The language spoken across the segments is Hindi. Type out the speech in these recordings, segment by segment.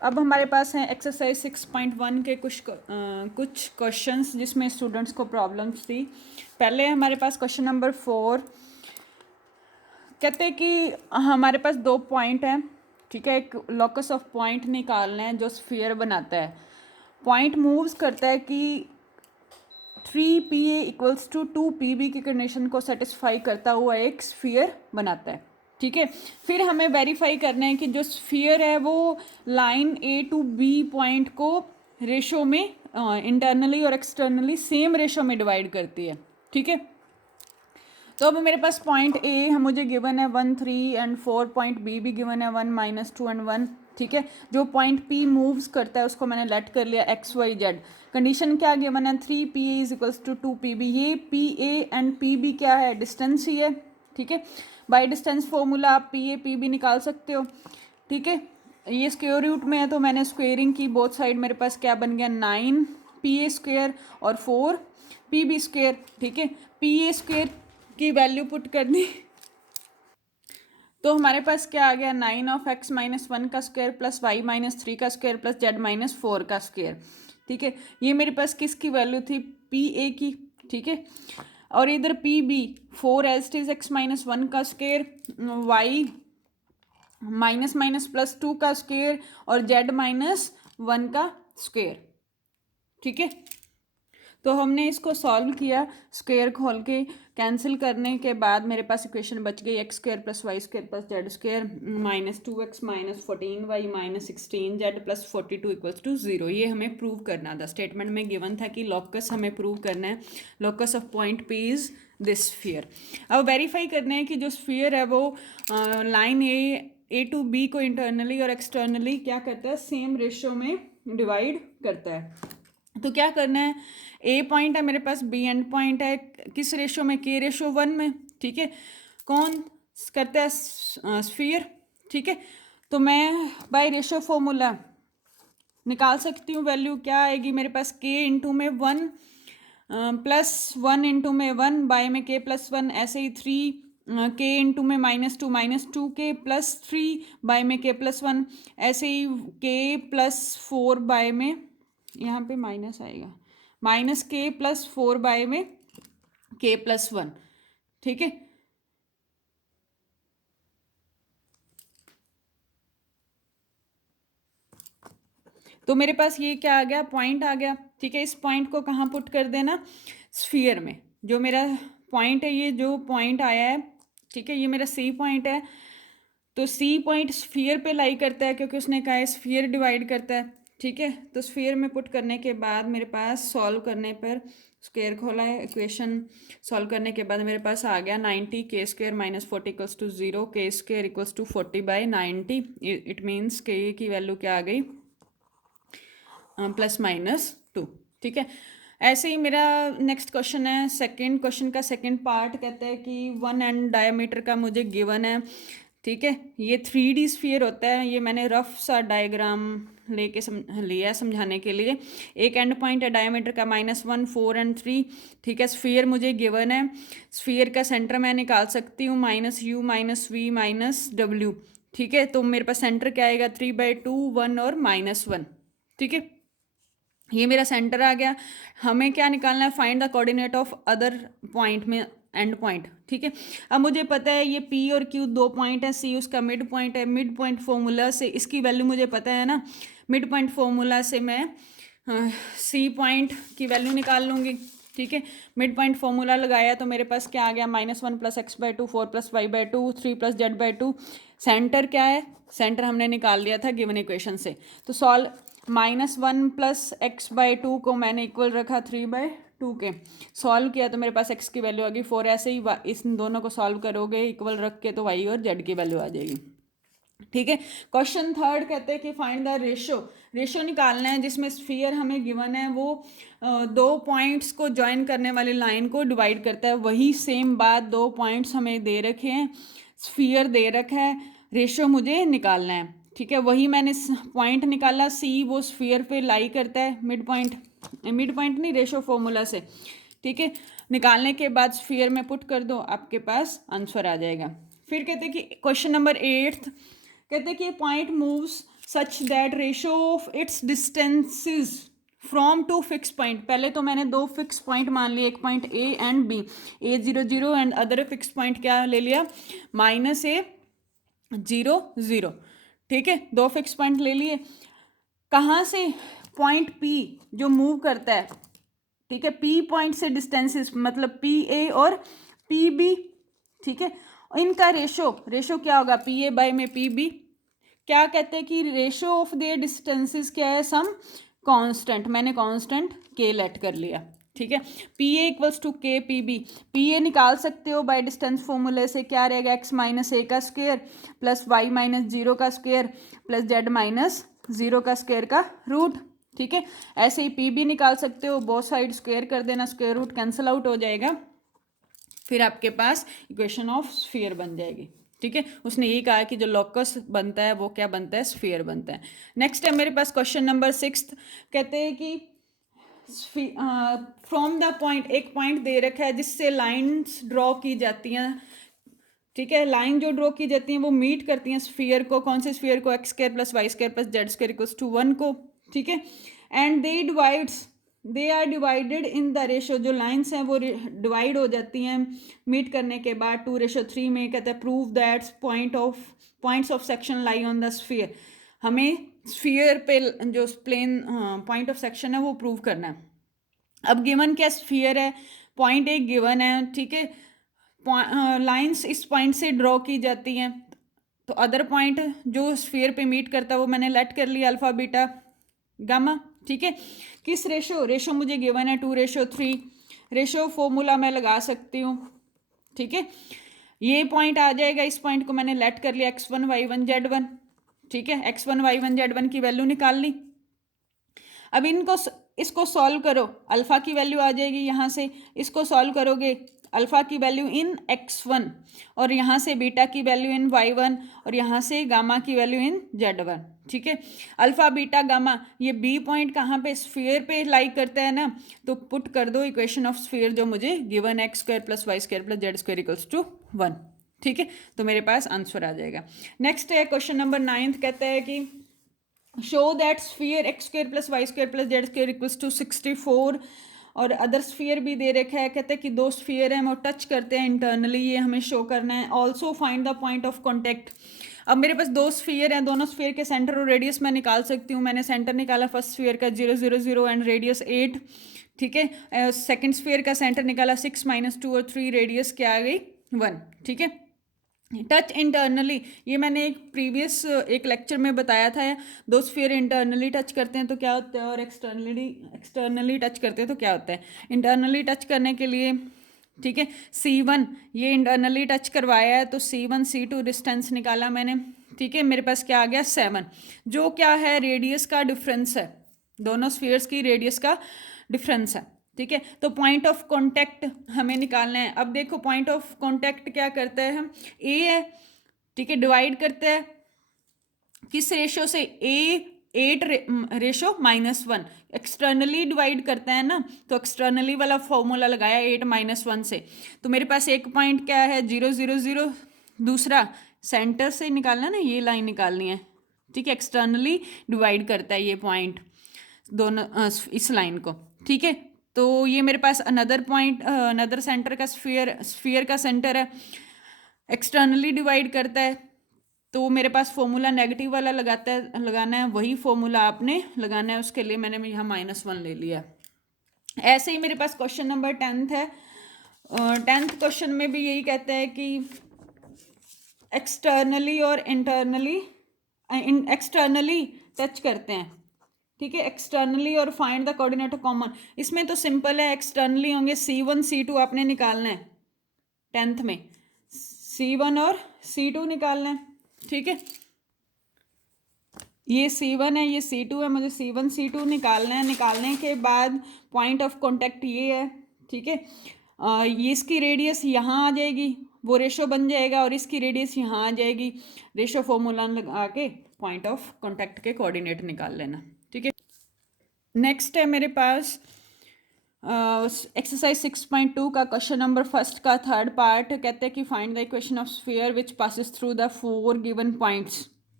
अब हमारे पास हैं एक्सरसाइज 6.1 के कुछ क्वेश्चंस जिसमें स्टूडेंट्स को प्रॉब्लम्स थी। पहले हमारे पास क्वेश्चन नंबर 4 कहते हैं कि हमारे पास 2 पॉइंट हैं, ठीक है। एक लोकस ऑफ पॉइंट निकालना है जो स्फीयर बनाता है। पॉइंट मूव्स करता है कि 3PA इक्वल्स टू 2PB की कंडीशन को सेटिस्फाई करता हुआ एक स्फीयर बनाता है, ठीक है। फिर हमें वेरीफाई करना है कि जो स्फीयर है वो line A to B point को रेशो में इंटरनली और एक्सटर्नली सेम रेशो में डिवाइड करती है, ठीक है। तो अब मेरे पास पॉइंट ए मुझे गिवन है 1, 3 एंड 4, पॉइंट बी भी गिवन है 1, -2 एंड 1, ठीक है। जो पॉइंट पी मूव्स करता है उसको मैंने लेट कर लिया XYZ। कंडीशन क्या गिवन है 3PA is equals to 2PB। ये PA एंड PB क्या है, डिस्टेंस ही है, ठीक है। बाय डिस्टेंस फॉर्मूला आप PA PB निकाल सकते हो, ठीक है। ये स्क्वायर रूट में है तो मैंने स्क्वेयरिंग की, बोथ साइड मेरे पास क्या बन गया 9PA स्क्वेयर और 4PB स्क्वेयर, ठीक है। PA स्क्वेयर की वैल्यू पुट कर दी तो हमारे पास क्या आ गया 9(x-1) का स्क्वायर प्लस y-3 का स्क्वायर प्लस z-4 का स्क्वायर, ठीक है। ये मेरे पास किसकी वैल्यू थी, PA की, ठीक है। और इधर PB 4 as it is x-1 का स्क्वायर, y -+2 का स्क्वायर और z-1 का स्क्वायर, ठीक है। तो हमने इसको सॉल्व किया, स्क्वायर खोल के कैंसिल करने के बाद मेरे पास इक्वेशन बच गई x² + y² + z² -2x -14y -16z + 42 = 0। ये हमें प्रूव करना था। स्टेटमेंट में गिवन था कि लोकस हमें प्रूव करना है, locus of point P is this sphere. अब वेरीफाई करना है कि जो स्फीयर है वो लाइन A to B को इंटरनली और एक्सटर्नली क्या करता है, सेम रेशो में डिवाइड करता है। तो क्या करना है, A पॉइंट है मेरे पास, B एंड पॉइंट है, किस रेशो में, K/1 में, ठीक है। कौन करता है, स्फीयर, ठीक है। तो मैं बाय रेशो फॉर्मूला निकाल सकती हूँ, वैल्यू क्या आएगी मेरे पास, K इंटू में 1 + 1 इंटू में 1 बाय में K + 1, ऐसे ही 3 K इंटू में -2 प्लस 3 बाय में K + 1, ऐसे ही K + 4 बाय में, यहाँ पे माइनस आएगा, -K + 4 बाय में K + 1, ठीक है। तो मेरे पास ये क्या आ गया, पॉइंट आ गया, ठीक है। इस पॉइंट को कहाँ पुट कर देना, स्फीयर में। जो मेरा पॉइंट है, ये जो पॉइंट आया है, ठीक है, ये मेरा C पॉइंट है। तो C पॉइंट स्फीयर पे लाई करता है क्योंकि उसने कहा है स्फीयर डिवाइड करता है, ठीक है। तो स्फीयर में पुट करने के बाद मेरे पास सॉल्व करने पर, स्क्वायर खोला है, इक्वेशन सॉल्व करने के बाद मेरे पास आ गया 90 K² - 40 = 0, K² = 40/90। It means K की वैल्यू क्या आ गई, +-2, ठीक है। ऐसे ही मेरा नेक्स्ट क्वेश्चन है, सेकंड क्वेश्चन का सेकंड पार्ट कहता है कि 1 एंड डायमीटर का मुझे गिवन है, ठीक है। ये 3D स्फीयर होता है, ये मैंने रफ सा डायग्राम लेके लिया समझाने के लिए। एक एंड पॉइंट है डायमीटर का -1, 4 एंड 3, ठीक है। स्फीयर मुझे गिवन है, स्फीयर का सेंटर मैं निकाल सकती हूँ -u -v -w, ठीक है। तो मेरे पास सेंटर क्या आएगा, 3/2, 1 और -1, ठीक है। ये मेरा सेंटर आ गया। हमें क्या निकालना है, find the coordinate of other point में एंड पॉइंट, ठीक है। अब मुझे पता है ये P और Q 2 पॉइंट है, C उसका मिड पॉइंट है। मिड पॉइंट फॉर्मूला से इसकी वैल्यू मुझे पता है ना, मिड पॉइंट फॉर्मूला से मैं C पॉइंट की वैल्यू निकाल लूँगी, ठीक है। मिड पॉइंट फॉर्मूला लगाया तो मेरे पास क्या आ गया, -1 + x/2, 4 + y/2, 3 + z/2। सेंटर क्या है, सेंटर हमने निकाल लिया था गिवन इक्वेशन से। तो सॉल्व, -1 + x/2 को मैंने इक्वल रखा 3/2 के, सॉल्व किया तो मेरे पास x की वैल्यू आ गई 4। ऐसे ही इस दोनों को सॉल्व करोगे इक्वल रख के तो y और z की वैल्यू आ जाएगी, ठीक है। क्वेश्चन थर्ड कहते हैं कि फाइंड द रेशो निकालना है जिसमें स्फीयर हमें गिवन है वो 2 पॉइंट्स को ज्वाइन करने वाली लाइन को डिवाइड करता है। वही सेम बात, 2 पॉइंट्स हमें दे रखे हैं, स्फीयर दे रखा है, रेशो मुझे निकालना है, ठीक है। वही मैंने पॉइंट निकाला, C वो स्फीयर पे लाई करता है, मिड पॉइंट नहीं, रेशो फॉर्मूला से, ठीक है। निकालने के बाद स्फीयर में पुट कर दो, आपके पास आंसर आ जाएगा। फिर कहते हैं कि क्वेश्चन नंबर 8 कहते हैं कि point moves such that ratio of its distances from to fix point, पहले तो मैंने दो फिक्स पॉइंट मान लिए, एक point A and B, A00 and other fix point क्या ले लिया, -A00, ठीक है, दो फिक्स पॉइंट ले लिए। कहाँ से, पॉइंट पी जो मूव करता है, ठीक है, पी पॉइंट से डिस्टेंसेस मतलब PA और PB, ठीक है, इनका रेशो क्या होगा, PA बाय में PB, क्या कहते हैं कि रेशो ऑफ देयर डिस्टेंसेस क्या है, सम कांस्टेंट, मैंने कांस्टेंट K लेट कर लिया, ठीक है, PA equals to KPB, PA निकाल सकते हो बाय डिस्टेंस फॉर्मूले से, क्या रहेगा, x माइनस ए का स्क्वायर प्लस y माइनस 0 का स्क्वायर प्लस z माइनस 0 का स्क्वायर का रूट, ठीक है, ऐसे ही PB निकाल सकते हो, बोथ साइड स्क्वायर कर देना, स्क्वायर रूट कैंसिल आउट हो जाएगा, फिर आपके पास इक्वेशन ऑफ स्फीयर बन जाएगी, ठीक है। उसने यही कहा कि जो लोकस बनता है वो क्या बनता है, स्फीयर बनता है। नेक्स्ट है मेरे पास क्वेश्चन नंबर 6, कहते हैं कि फ्रॉम द पॉइंट, एक पॉइंट दे रखा है जिससे लाइंस ड्रॉ की जाती हैं, ठीक है, लाइन जो ड्रॉ की जाती हैं वो मीट करती हैं स्फीयर को, कौन से स्फीयर को, x² plus y² plus z² equals to 1 को, ठीक है, and they are divided in the ratio, जो लाइंस हैं वो डिवाइड हो जाती हैं मीट करने के बाद 2:3 में, कहते हैं prove that points of section lie on the sphere, हमें स्फीयर पे जो प्लेन पॉइंट ऑफ सेक्शन है वो प्रूव करना है। अब गिवन क्या स्फीयर है, पॉइंट एक गिवन है, ठीक है, लाइंस इस पॉइंट से ड्रॉ की जाती हैं, तो अदर पॉइंट जो स्फीयर पे मीट करता है वो मैंने लेट कर लिया अल्फा बीटा गामा, ठीक है, किस रेशो मुझे गिवन है 2:3, रेशो फॉर्मूला मैं लगा सकती हूँ, ठीक है, ये पॉइंट आ जाएगा, इस पॉइंट को मैंने लेट कर लिया x1 y1 z1, ठीक है, x1 y1 z1 की वैल्यू निकाल ली। अब इसको सॉल्व करो, अल्फा की वैल्यू आ जाएगी यहाँ से, इसको सॉल्व करोगे अल्फा की वैल्यू इन x1 और यहाँ से बीटा की वैल्यू इन y1 और यहाँ से गामा की वैल्यू इन z1, ठीक है, अल्फा बीटा गामा, ये बी पॉइंट कहाँ पे, स्फीयर पे लाई करता है ना, तो पुट कर दो इक्वेशन ऑफ स्फीयर जो मुझे given x² plus y² plus z² equals to 1, ठीक है, तो मेरे पास आंसर आ जाएगा। नेक्स्ट है क्वेश्चन नंबर 9, कहता है कि show that sphere x² plus y² plus z² equals to 64, और अदर स्फीयर भी दे रखा है, कहते हैं कि दो स्फीयर हैं वो टच करते हैं इंटरनली, ये हमें शो करना है। Also find the point of contact, अब मेरे पास दो स्फीयर हैं, दोनों स्फीयर के सेंटर और रेडियस मैं निकाल सकती हूँ, मैंने सेंटर निकाला फर्स्ट स्फीयर का 0 0 0 एंड रेडियस 8, ठीक है, सेकेंड स्फीयर का सेंटर निकाला 6 -2 और 3, रेडियस क्या आ गई 1, ठीक है। टच इंटरनली, ये मैंने एक प्रीवियस एक लेक्चर में बताया था, दो स्फीयर इंटरनली टच करते हैं तो क्या होता है और एक्सटर्नली टच करते हैं तो क्या होता है। इंटरनली टच करने के लिए, ठीक है, C1 ये इंटरनली टच करवाया है तो C1 C2 डिस्टेंस निकाला मैंने, ठीक है, मेरे पास क्या आ गया 7, जो क्या है रेडियस का डिफरेंस है, दोनों स्फीयर्स की रेडियस का डिफरेंस है, ठीक है। तो पॉइंट ऑफ कांटेक्ट हमें निकालना है। अब देखो पॉइंट ऑफ कांटेक्ट क्या करता है, हम ए है, ठीक है, डिवाइड करता है किस रेशो से, A8 रेशो -1, एक्सटर्नली डिवाइड करता है ना, तो एक्सटर्नली वाला फॉर्मूला लगाया 8 -1 से, तो मेरे पास एक पॉइंट क्या है 0 0 0, दूसरा सेंटर से निकालना ना, ये लाइन निकालनी है, ठीक है, एक्सटर्नली डिवाइड करता है ये पॉइंट दोनों इस लाइन को, ठीक है। तो ये मेरे पास अनदर पॉइंट, अनदर सेंटर का स्फीयर का सेंटर है, एक्सटर्नली डिवाइड करता है, तो मेरे पास फॉर्मूला नेगेटिव वाला लगाना है, वही फॉर्मूला आपने लगाना है, उसके लिए मैंने यहाँ -1 ले लिया। ऐसे ही मेरे पास क्वेश्चन नंबर 10 है, 10th क्वेश्चन में भी यही कहता है कि एक्सटर्नली और एक्सटर्नली टच करते हैं, ठीक है, एक्सटर्नली और फाइंड द कोऑर्डिनेट कॉमन, इसमें तो सिंपल है, एक्सटर्नली होंगे C1 C2 आपने निकालना है, 10th में C1 और C2 निकालना है, ठीक है, ये C1 है ये C2 है, मुझे C1 C2 निकालना है, निकालने के बाद पॉइंट ऑफ कॉन्टैक्ट ये है, ठीक है, ये इसकी रेडियस यहाँ आ जाएगी, वो रेशो बन जाएगा, और इसकी रेडियस यहाँ आ जाएगी, रेशो फॉर्मूला लगा के पॉइंट ऑफ कॉन्टैक्ट के कोऑर्डिनेट निकाल लेना, ठीक है। नेक्स्ट है मेरे पास एक्सरसाइज 6.2 का क्वेश्चन नंबर फर्स्ट का थर्ड पार्ट, कहते हैं कि find the equation of sphere which passes through the 4 given points,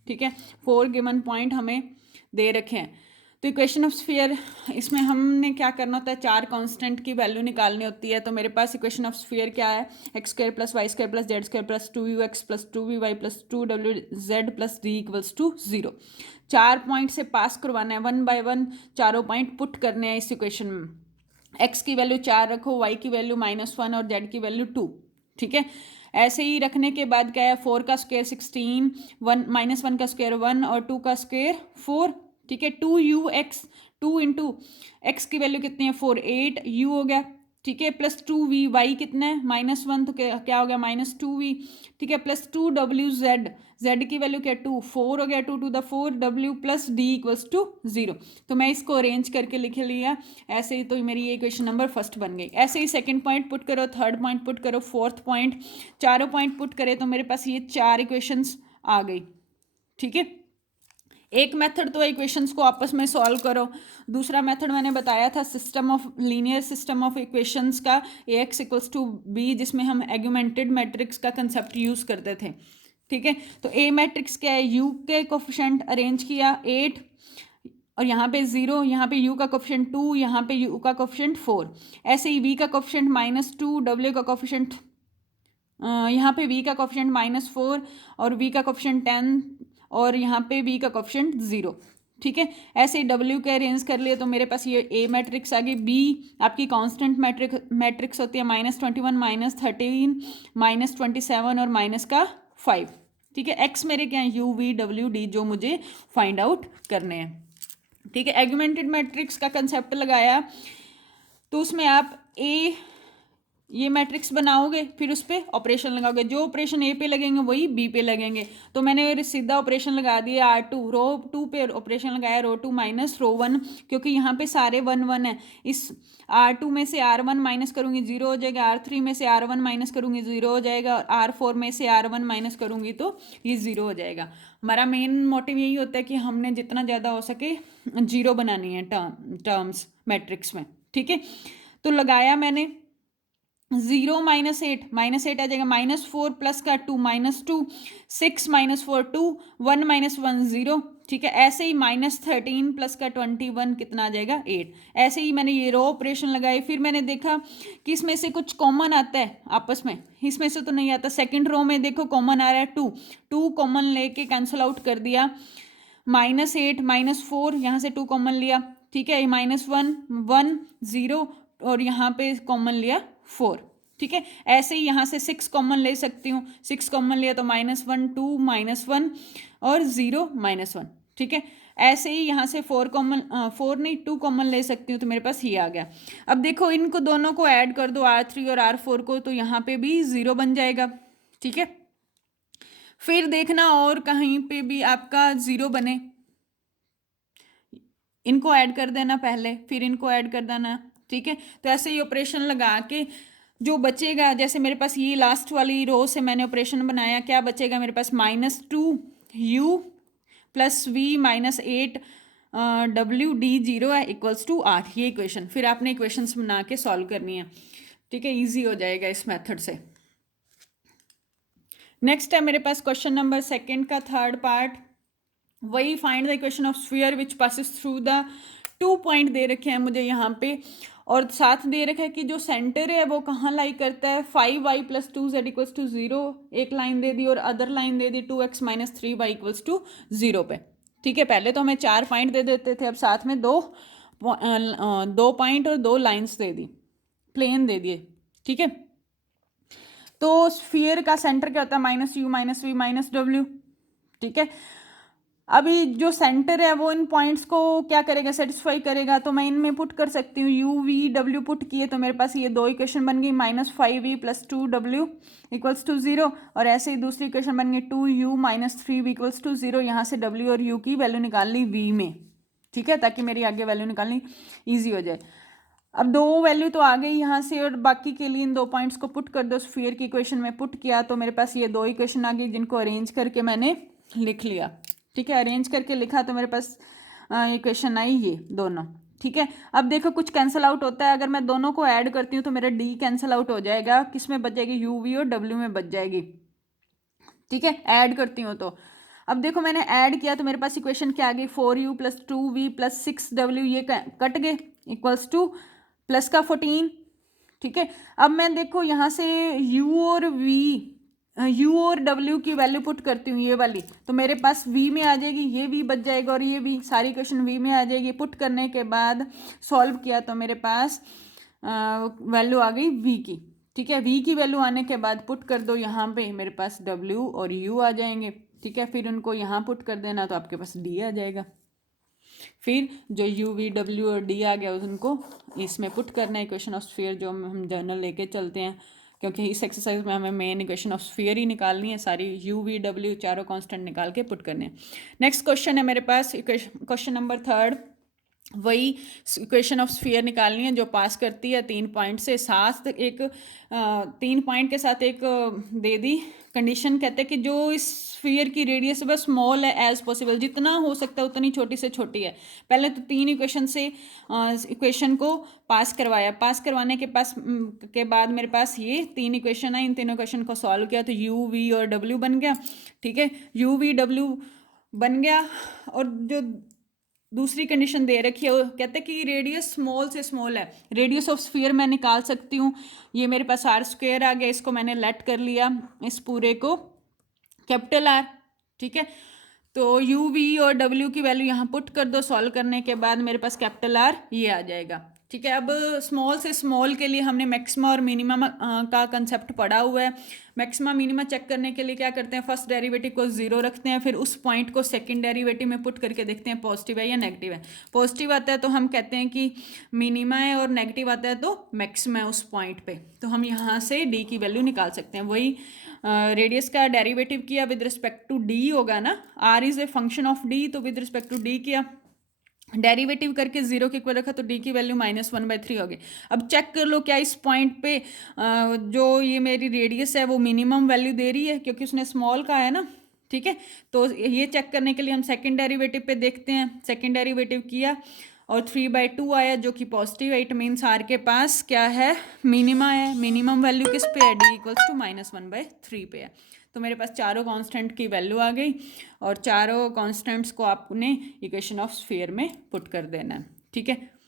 ठीक है, 4 गिवन पॉइंट हमें दे रखे हैं। तो इक्वेशन ऑफ स्फीयर, इसमें हमने क्या करना होता है, 4 कांस्टेंट की वैल्यू निकालनी होती है। तो मेरे पास इक्वेशन ऑफ स्फीयर क्या है, x square plus Y square plus Z square plus 2ux plus 2vy plus 2wz plus d equals to 0। 4 point से पास करवाना है, 1 बाय 1 चारों पॉइंट पुट करने हैं इस इक्वेशन में। एक्स की वैल्यू 4 रखो, वाई की वैल्यू -1 और जेड की वैल्यू 2। ठीक है, ऐसे ही रखने के बाद क्या है, 4 का स्क्वायर 16, 1 का स्क्वायर 1 और 2 का स्क्वायर 4। ठीक है, 2ux, 2 इंटू एक्स की वैल्यू कितनी है 4, 8 u हो गया। ठीक है, प्लस 2v, वाई कितना है -1 तो क्या हो गया -2v। ठीक है, प्लस 2wz, z की वैल्यू क्या 2, 4 हो गया, 2 to the 4 w plus d equals to 0। तो मैं इसको अरेंज करके लिख लिया ऐसे ही। तो मेरी ये इक्वेशन नंबर फर्स्ट बन गई। ऐसे ही सेकंड पॉइंट पुट करो, थर्ड पॉइंट पुट करो, फोर्थ पॉइंट, चारों पॉइंट पुट करे तो मेरे पास ये 4 इक्वेशंस आ गई। ठीक है, एक मेथड तो इक्वेशंस को आपस में सॉल्व करो, दूसरा मेथड मैंने बताया था system of linear system of equations का Ax इक्वल्स टू बी, जिसमें हम एगुमेंटेड मैट्रिक्स का कंसेप्ट यूज़ करते थे। ठीक है, तो ए मैट्रिक्स क्या है, यू के कोफिशिएंट अरेंज किया 8 और यहाँ पे 0, यहाँ पे u का कोफिशिएंट 2, यहाँ पे u का कोफिशिएंट 4। ऐसे ही v का कोफिशिएंट -2, w का कोफिशिएंट यहाँ पे v का कोफिशिएंट -4 और v का कोफिशिएंट 10 और यहाँ पे v का कोफिशिएंट 0। ठीक है, ऐसे ही w के अरेंज कर लिए तो मेरे पास ये a मैट्रिक्स आ गई। b आपकी कांस्टेंट मैट्रिक्स होती है -21, -13, -27 और -5। ठीक है, x मेरे क्या है u v w d, जो मुझे फाइंड आउट करने हैं। ठीक है, एगुमेंटेड मैट्रिक्स का कंसेप्ट लगाया तो उसमें आप ये मैट्रिक्स बनाओगे, फिर उस पर ऑपरेशन लगाओगे, जो ऑपरेशन ए पे लगेंगे वही बी पे लगेंगे। तो मैंने सीधा ऑपरेशन लगा दिया R2, रो 2 पे ऑपरेशन लगाया रो 2 माइनस रो 1, क्योंकि यहाँ पे सारे 1 1 है। इस R2 में से R1 माइनस करूँगी 0 हो जाएगा, R3 में से R1 माइनस करूँगी 0 हो जाएगा, और R4 में से R1 माइनस करूँगी तो ये 0 हो जाएगा। हमारा मेन मोटिव यही होता है कि हमने जितना ज़्यादा हो सके 0 बनानी है टर्म्स मैट्रिक्स में। ठीक है, तो लगाया मैंने 0 -8 आ जाएगा, -4 प्लस का 2 -2, 6 -4 2, 1 -1 0। ठीक है, ऐसे ही -13 प्लस का 21 कितना आ जाएगा 8। ऐसे ही मैंने ये रो ऑपरेशन लगाए, फिर मैंने देखा कि इसमें से कुछ कॉमन आता है आपस में, इसमें से तो नहीं आता। सेकंड रो में देखो कॉमन आ रहा है 2 कॉमन लेके कैंसिल आउट कर दिया, -8 -4 यहाँ से 2 कॉमन लिया। ठीक है, -1 1 0 और यहाँ पे कॉमन लिया 4। ठीक है, ऐसे ही यहाँ से 6 कॉमन ले सकती हूँ, 6 कॉमन लिया तो -1 2 -1 और 0 -1। ठीक है, ऐसे ही यहाँ से 4 नहीं 2 कॉमन ले सकती हूँ, तो मेरे पास ये आ गया। अब देखो इनको दोनों को ऐड कर दो R3 और R4 को, तो यहाँ पे भी 0 बन जाएगा। ठीक है, फिर देखना और कहीं पे भी आपका 0 बने, इनको ऐड कर देना पहले, फिर इनको ऐड कर देना। ठीक है, तो ऐसे ही ऑपरेशन लगा के जो बचेगा, जैसे मेरे पास ये लास्ट वाली रो से मैंने ऑपरेशन बनाया, क्या बचेगा मेरे पास -2u plus v -8 w d 0 है इक्वल्स टू 8। ये इक्वेशन फिर आपने इक्वेशंस बना के सॉल्व करनी है। ठीक है, इजी हो जाएगा इस मेथड से। नेक्स्ट है मेरे पास क्वेश्चन नंबर सेकंड का थर्ड पार्ट, वही find the equation of sphere which passes through the 2 point दे रखे हैं मुझे यहाँ पे, और साथ दे रखा है कि जो सेंटर है वो कहाँ लाई करता है, 5y plus 2z equals to 0 एक लाइन दे दी, और other line they the 2x minus 3y equals to 0 पे। ठीक है, पहले तो हमें 4 पॉइंट दे देते थे, अब साथ में 2 पॉइंट और 2 लाइन्स दे दी, प्लेन दे दिए। ठीक है, तो स्फीयर का सेंटर क्या होता है -u -v -w। ठीक है, अभी जो सेंटर है वो इन पॉइंट्स को क्या करेगा, सेटिस्फाई करेगा। तो मैं इनमें पुट कर सकती हूँ u v w पुट किए तो मेरे पास ये 2 इक्वेशन बन गई, -5v plus 2w equals to 0, और ऐसे ही दूसरी इक्वेशन बन गई 2u minus 3v equals to 0। यहाँ से w और u की वैल्यू निकाल ली v में। ठीक है, ताकि मेरी आगे वैल्यू निकालनी ईजी हो जाए। अब 2 वैल्यू तो आ गई यहाँ से, और बाकी के लिए इन 2 पॉइंट्स को पुट कर दो, स्फीयर की इक्वेशन में पुट किया तो मेरे पास ये 2 इक्वेशन आ गई, जिनको अरेंज करके मैंने लिख लिया। ठीक है, अरेंज करके लिखा तो मेरे पास इक्वेशन आई ये दोनों। ठीक है, अब देखो कुछ कैंसिल आउट होता है, अगर मैं दोनों को ऐड करती हूँ तो मेरा डी कैंसिल आउट हो जाएगा, किस में बच जाएगी, यू वी और डब्ल्यू में बच जाएगी। ठीक है, ऐड करती हूँ तो अब देखो मैंने ऐड किया तो मेरे पास इक्वेशन क्या आ गई, 4u + 2v + 6w, ये कट गए, इक्वल्स टू प्लस का 14। ठीक है, अब मैं देखो यहाँ से u और w की वैल्यू पुट करती हूँ, ये वाली, तो मेरे पास v में आ जाएगी, ये v बच जाएगा और ये v, सारी क्वेश्चन v में आ जाएगी। पुट करने के बाद सॉल्व किया तो मेरे पास वैल्यू आ गई v की। ठीक है, v की वैल्यू आने के बाद पुट कर दो यहाँ पे, मेरे पास w और u आ जाएंगे। ठीक है, फिर उनको यहाँ पुट कर देना तो आपके पास d आ जाएगा। फिर जो u v w और d आ गया उनको इसमें पुट करना है, इक्वेशन ऑफ स्फीयर जो हम जर्नल लेके चलते हैं, क्योंकि इस एक्सरसाइज में हमें मेन इक्वेशन ऑफ स्फीयर ही निकालनी है, सारी u v w चारों कांस्टेंट निकाल के पुट करने हैं। नेक्स्ट क्वेश्चन है मेरे पास क्वेश्चन नंबर 3, वही इक्वेशन ऑफ स्फीयर निकालनी है जो पास करती है 3 पॉइंट से, साथ एक 3 पॉइंट के साथ एक दे दी कंडीशन, कहते हैं कि जो इस स्फीयर की रेडियस वह स्मॉल है एज पॉसिबल, जितना हो सकता है उतनी छोटी से छोटी है। पहले तो 3 इक्वेशन से इक्वेशन को पास करवाया, पास करवाने के बाद मेरे पास ये 3 इक्वेशन है, इन तीनों इक्वेशन को सॉल्व किया तो u v और w बन गया। ठीक है, u v w बन गया, और जो दूसरी कंडीशन दे रखी है वो कहते हैं कि रेडियस स्मॉल से स्मॉल है, रेडियस ऑफ स्फीयर मैं निकाल सकती हूँ, ये मेरे पास r² आ गया, इसको मैंने लेट कर लिया, इस पूरे को कैपिटल R। ठीक है, तो u v और w की वैल्यू यहाँ पुट कर दो, सॉल्व करने के बाद मेरे पास कैपिटल R ये आ जाएगा। ठीक है, अब स्मॉल से स्मॉल के लिए हमने मैक्सिमा और मिनिमम का कंसेप्ट पढ़ा हुआ है। मैक्सिमा मिनिमा चेक करने के लिए क्या करते हैं, फर्स्ट डेरिवेटिव को 0 रखते हैं, फिर उस पॉइंट को सेकंड डेरिवेटिव में पुट करके देखते हैं पॉजिटिव है या नेगेटिव है। पॉजिटिव आता है तो हम कहते हैं कि मिनिमा है, और नेगेटिव आता है तो मैक्सिमा है उस पॉइंट पे, तो हम यहाँ से डी की वैल्यू निकाल सकते हैं। वही रेडियस का डेरिवेटिव किया विद रिस्पेक्ट टू डी होगा ना, are is a function of D, तो विद रिस्पेक्ट टू डी किया, डेरिवेटिव करके 0 के इक्वल रखा तो d की वैल्यू -1/3 हो गई। अब चेक कर लो क्या इस पॉइंट पे जो ये मेरी रेडियस है वो मिनिमम वैल्यू दे रही है, क्योंकि उसने स्मॉल का है ना। ठीक है, तो ये चेक करने के लिए हम सेकंड डेरिवेटिव पे देखते हैं, सेकंड डेरिवेटिव किया और 3/2 आया जो कि पॉजिटिव है, इट मीन्स आर के पास क्या है, मिनिमा है। मिनिमम वैल्यू किस पे है, d = -1/3 पे है। तो मेरे पास चारों कांस्टेंट की वैल्यू आ गई, और चारों कांस्टेंट्स को आपने इक्वेशन ऑफ स्फीयर में पुट कर देना है। ठीक है,